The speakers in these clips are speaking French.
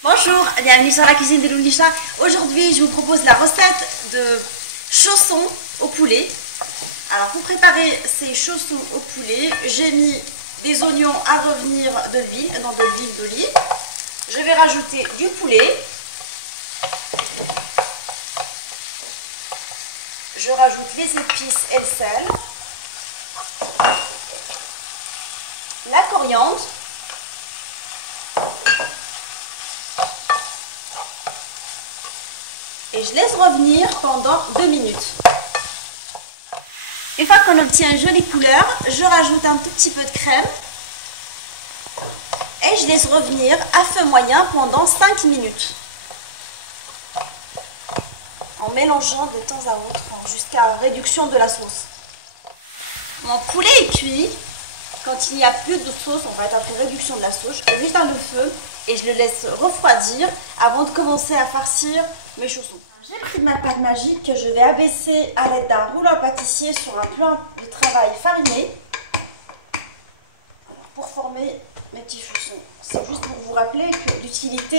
Bonjour, bienvenue sur la cuisine de Loulisha. Aujourd'hui, je vous propose la recette de chaussons au poulet. Alors, pour préparer ces chaussons au poulet, j'ai mis des oignons à revenir de l'huile, dans de l'huile d'olive. Je vais rajouter du poulet. Je rajoute les épices et le sel. La coriandre. Et je laisse revenir pendant 2 minutes. Une fois qu'on obtient une jolie couleur, je rajoute un tout petit peu de crème. Et je laisse revenir à feu moyen pendant 5 minutes. En mélangeant de temps à autre jusqu'à réduction de la sauce. Mon poulet est cuit. Quand il n'y a plus de sauce, on va être après réduction de la sauce. Je j'éteins le feu et je le laisse refroidir avant de commencer à farcir mes chaussons. J'ai pris de ma pâte magique que je vais abaisser à l'aide d'un rouleau à pâtissier sur un plan de travail fariné pour former mes petits chaussons. C'est juste pour vous rappeler que l'utilité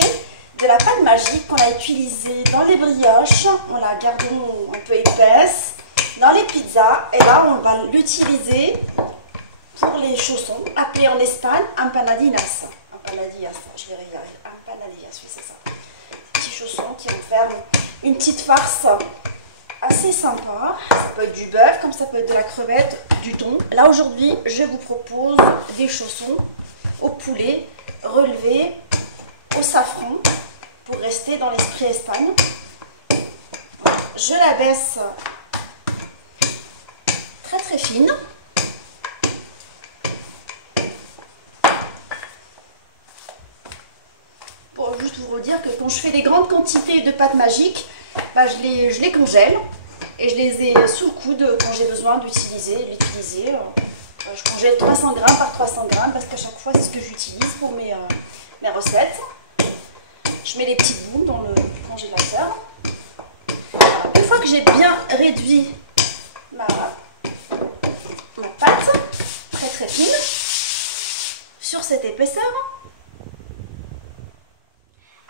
de la pâte magique qu'on a utilisée dans les brioches, on la garde un peu épaisse, dans les pizzas, et là on va l'utiliser pour les chaussons, appelés en Espagne empanadillas. Empanadillas, je vais y arriver. Empanadillas, oui c'est ça. Petits chaussons qui vont faire une petite farce assez sympa. Ça peut être du bœuf, comme ça peut être de la crevette, du thon. Là aujourd'hui, je vous propose des chaussons au poulet relevés au safran pour rester dans l'esprit Espagne. Je la baisse très très fine. Pour juste vous redire que quand je fais des grandes quantités de pâte magique, bah je les congèle et je les ai sous le coude quand j'ai besoin d'utiliser. Je congèle 300 g par 300 g parce qu'à chaque fois c'est ce que j'utilise pour mes recettes. Je mets les petites boules dans le congélateur. Une fois que j'ai bien réduit ma pâte, très très fine, sur cette épaisseur,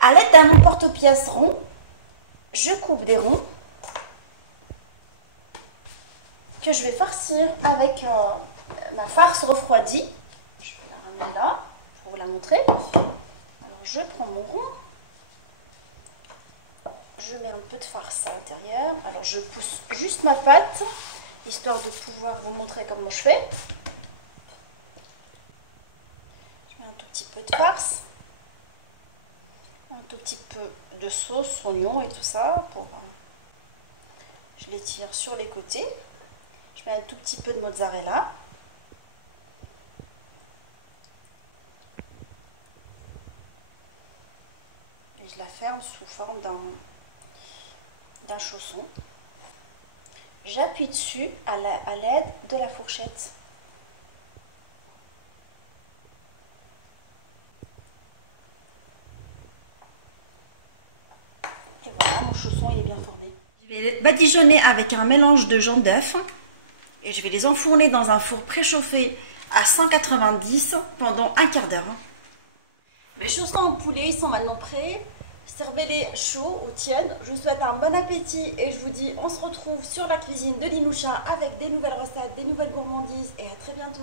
à l'aide d'un porte-pièce rond, je coupe des ronds que je vais farcir avec ma farce refroidie. Je vais la ramener là pour vous la montrer. Alors je prends mon rond, je mets un peu de farce à l'intérieur. Alors je pousse juste ma pâte, histoire de pouvoir vous montrer comment je fais. Je mets un tout petit peu de farce. Un tout petit peu de sauce, oignon et tout ça. Je l'étire sur les côtés. Je mets un tout petit peu de mozzarella. Et je la ferme sous forme d'un chausson. J'appuie dessus à l'aide de la fourchette. Et voilà, mon chausson il est bien formé. Je vais les badigeonner avec un mélange de jaune d'œuf et je vais les enfourner dans un four préchauffé à 190 pendant un quart d'heure. Mes chaussons au poulet sont maintenant prêts. Servez-les chauds ou tièdes. Je vous souhaite un bon appétit et je vous dis on se retrouve sur la cuisine de Linoucha avec des nouvelles recettes, des nouvelles gourmandises et à très bientôt.